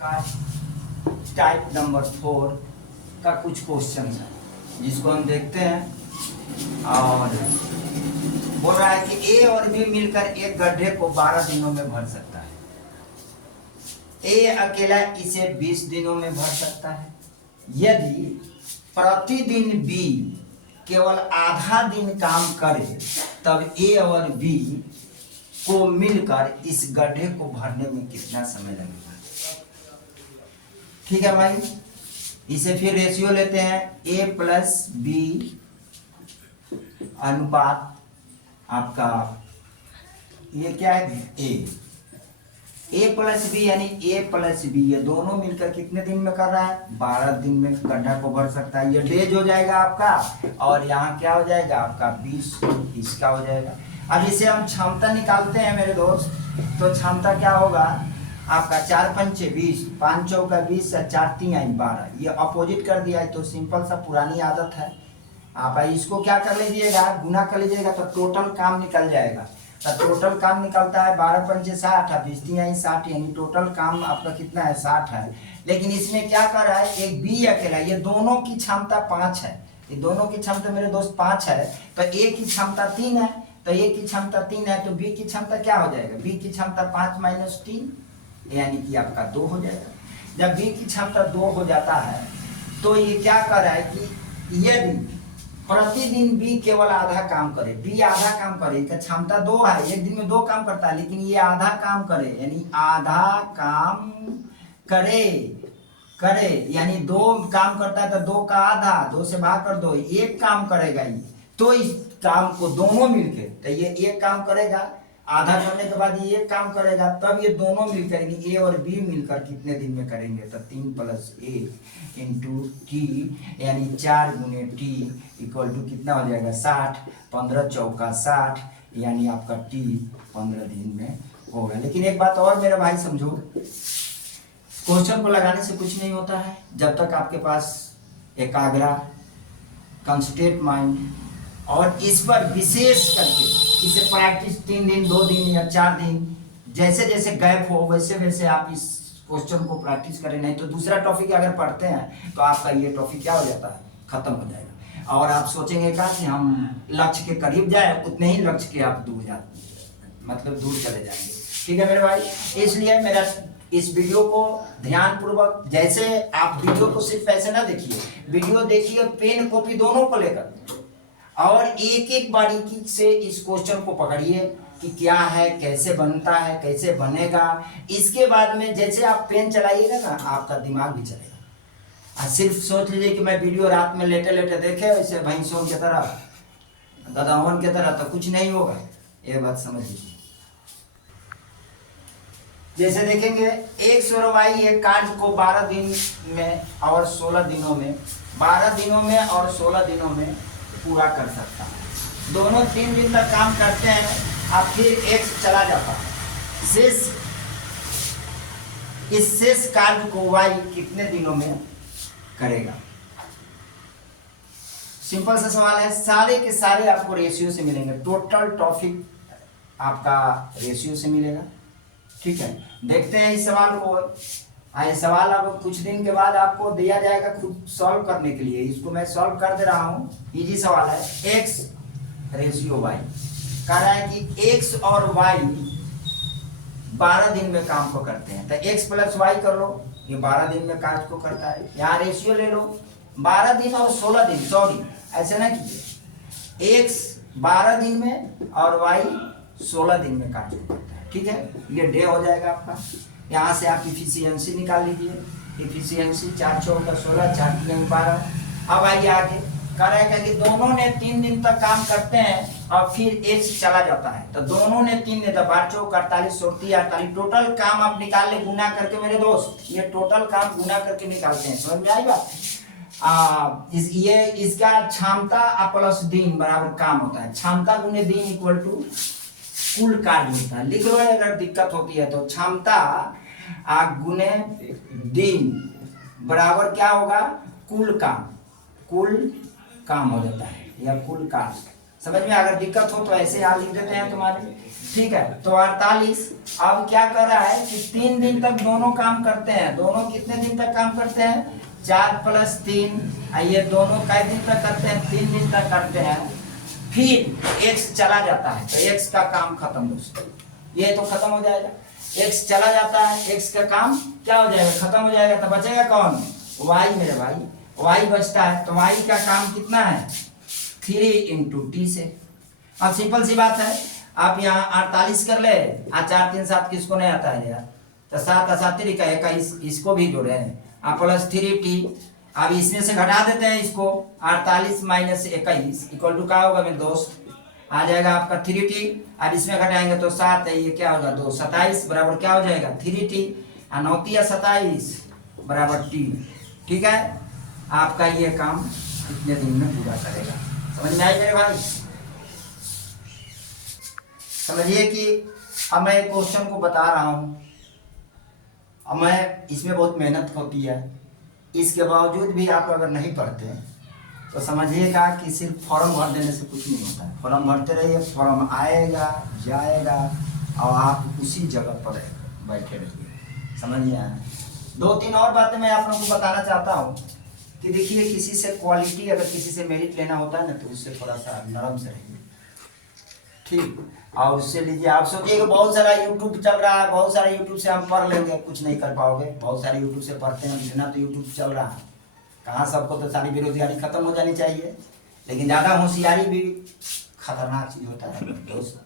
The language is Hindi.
का टाइप नंबर 4 का कुछ क्वेश्चन है जिसको हम देखते हैं। और बोल रहा है कि ए और बी मिलकर एक गड्ढे को 12 दिनों में भर सकता है। ए अकेला इसे 20 दिनों में भर सकता है। यदि प्रतिदिन बी केवल आधा दिन काम करे तब ए और बी को मिलकर इस गड्ढे को भरने में कितना समय लगेगा। ठीक है भाई, इसे फिर रेशियो लेते हैं ए प्लस बी अनुपात आपका ये क्या है ए प्लस बी यानी ए प्लस बी, ये दोनों मिलकर कितने दिन में कर रहा है 12 दिन में गड्ढा को भर सकता है। ये डेज हो जाएगा आपका और यहाँ क्या हो जाएगा आपका 20 इसका हो जाएगा। अब इसे हम क्षमता निकालते हैं मेरे दोस्त, तो क्षमता क्या होगा आपका 4 पंचे 20, 5 चौका 20 और 4 3 12। ये अपोजिट कर दिया है तो सिंपल सा पुरानी आदत है। आप इसको क्या कर लीजिएगा गुना कर लीजिएगा तो टोटल काम निकल जाएगा। तो टोटल काम निकलता है 12 पंचे 60 और 20 3 60, यानी टोटल काम आपका कितना है 60 है। लेकिन इसमें क्या कर रहा है एक बी अकेला, ये दोनों की क्षमता 5 है, ये दोनों की क्षमता मेरे दोस्त 5 है। तो ए की क्षमता 3 है, तो ए की क्षमता 3 है तो बी की क्षमता क्या हो जाएगा, बी की क्षमता 5 - 3 यानी कि आपका 2 हो जाएगा। जब बी की क्षमता 2 हो जाता है तो ये क्या कर रहा है कि यदि प्रतिदिन बी केवल आधा काम करे, बी आधा काम करे, इसका क्षमता 2 है, एक दिन में 2 काम करता है, लेकिन ये आधा काम करे यानी आधा काम करे यानी 2 काम करता है तो 2 का आधा 2 से भाग कर दो, 1 काम करेगा ये। तो इस काम को दोनों मिलके तो ये 1 काम करेगा, आधा करने के बाद ये 1 काम करेगा, तब ये दोनों मिलकर यानी ए और बी मिलकर कितने दिन में करेंगे तो 3 + 1 × टी यानी 4 × टी इक्वल टू कितना हो जाएगा 60, 15 चौका 60 यानी आपका टी 15 दिन में होगा। लेकिन एक बात और मेरे भाई समझो, क्वेश्चन को लगाने से कुछ नहीं होता है जब तक आपके पास एकाग्रता, कंसंट्रेट माइंड और इस पर विशेष करके इसे प्रैक्टिस 3 दिन 2 दिन या 4 दिन जैसे जैसे गैप हो वैसे वैसे आप इस क्वेश्चन को प्रैक्टिस करें। नहीं तो दूसरा टॉपिक अगर पढ़ते हैं तो आपका ये टॉपिक क्या हो जाता है खत्म हो जाएगा और आप सोचेंगे का कि हम लक्ष्य के करीब जाए, उतने ही लक्ष्य के आप दूर मतलब दूर चले जाएंगे। ठीक है मेरे भाई, इसलिए मेरा इस वीडियो को ध्यान पूर्वक, जैसे आप वीडियो को सिर्फ ऐसे ना देखिए, वीडियो देखिए पेन कॉपी दोनों को लेकर और एक एक बारीकी से इस क्वेश्चन को पकड़िए कि क्या है, कैसे बनता है, कैसे बनेगा। इसके बाद में जैसे आप पेन चलाइएगा ना आपका दिमाग भी चलेगा। सिर्फ सोच लीजिए कि मैं वीडियो रात में लेटे लेटे देखे वैसे भैंसों की तरह, गधावन की तरह, तो कुछ नहीं होगा। ये बात समझ लीजिए। जैसे देखेंगे एक्स और वाई एक कार्य को 12 दिन में और 16 दिनों में 12 दिनों में और 16 दिनों में पूरा कर सकता है। दोनों 3 दिन तक काम करते हैं और फिर एक्स चला जाता है। इस शेष कार्य को वाई कितने दिनों में करेगा। सिंपल सा सवाल है, सारे के सारे आपको रेशियो से मिलेंगे, टोटल टॉपिक आपका रेशियो से मिलेगा। ठीक है, देखते हैं इस सवाल को। सवाल अब कुछ दिन के बाद आपको दिया जाएगा खुद सॉल्व करने के लिए। इसको मैं सॉल्व कर दे रहा हूँ, इजी सवाल है। x रेशियो y कह रहा है कि x और y 12 दिन में काम को करते हैं, तो x + y कर लो, ये 12 दिन में कार्य को करता है। यहाँ रेशियो ले लो 12 दिन और 16 दिन, सॉरी ऐसे ना कीजिए, x 12 दिन में और y 16 दिन में कार्य को करता है। ठीक है, ये डे हो जाएगा आपका। यहाँ से आप इफिशियंसी निकाल लीजिए, इफिशियंसी 4 चौका 16 4 3 12। अब आइए आगे, कह रहा है कि दोनों ने 3 दिन तक काम करते हैं और फिर एक्स चला जाता है। तो दोनों ने 3 दिन, 12 चौक 48 40 48, टोटल काम आप निकाल ले गुना करके मेरे दोस्त, ये टोटल काम गुना करके निकालते हैं। समझ में आई बात। ये इसका क्षमता प्लस दिन बराबर काम होता है। क्षमता गुने दिन इक्वल टू कुल कार्य होता है। लिख लो अगर दिक्कत होती है तो, क्षमता गुने दिन बराबर क्या होगा कुल काम हो जाता है या कुल कार्य। समझ में? अगर दिक्कत हो तो ऐसे यहाँ लिख देते हैं तुम्हारे, ठीक है। तो 48 अब क्या कर रहा है कि 3 दिन तक दोनों काम करते हैं। दोनों कितने दिन तक काम करते हैं? 4 + 3, ये दोनों कै दिन तक करते हैं? 3 दिन तक करते हैं। फिर x चला जाता है तो x का काम खत्म दोस्तों, ये तो खत्म हो जाएगा। x चला जाता है, x का काम क्या हो जाएगा? खत्म हो जाएगा। तो बचेगा कौन? y मेरे भाई, y बचता है। तो y का काम कितना है? 3 × t से। अब सिंपल सी बात है, आप यहाँ 48 कर ले, 4 3 7 किसको नहीं आता है यार? तो 7 7 का 21, इसको भी जोड़े हैं +3t। अब इसमें से घटा देते हैं इसको, 48 - 21 = क्या होगा मेरे दोस्त? आ जाएगा आपका 3t। अब इसमें घटाएंगे तो 7 है, ये क्या होगा? 2 27 बराबर क्या हो जाएगा? 3t। 9 × 27 = t। ठीक है, आपका ये काम कितने दिन में पूरा करेगा? समझ में आई मेरे भाई? समझिए कि अब मैं एक क्वेश्चन को बता रहा हूँ, अब मैं इसमें बहुत मेहनत होती है, इसके बावजूद भी आप अगर नहीं पढ़ते हैं तो समझिएगा कि सिर्फ फॉर्म भर देने से कुछ नहीं होता है। फॉर्म भरते रहिए, फॉर्म आएगा जाएगा और आप उसी जगह पर बैठे रहिए। समझिए? 2-3 और बातें मैं आप लोगों को बताना चाहता हूँ कि देखिए, किसी से क्वालिटी, अगर किसी से मेरिट लेना होता है ना, तो उससे थोड़ा सा नरम से रहिए, ठीक? और उससे लीजिए। आप सोचिए कि बहुत सारा यूट्यूब चल रहा है, बहुत सारा यूट्यूब से हम पढ़ लेंगे, कुछ नहीं कर पाओगे। बहुत सारे यूट्यूब से पढ़ते हैं, इतना तो यूट्यूब चल रहा है, कहाँ सबको तो सारी बेरोजगारी खत्म हो जानी चाहिए, लेकिन ज़्यादा होशियारी भी खतरनाक चीज़ होता है दोस्त।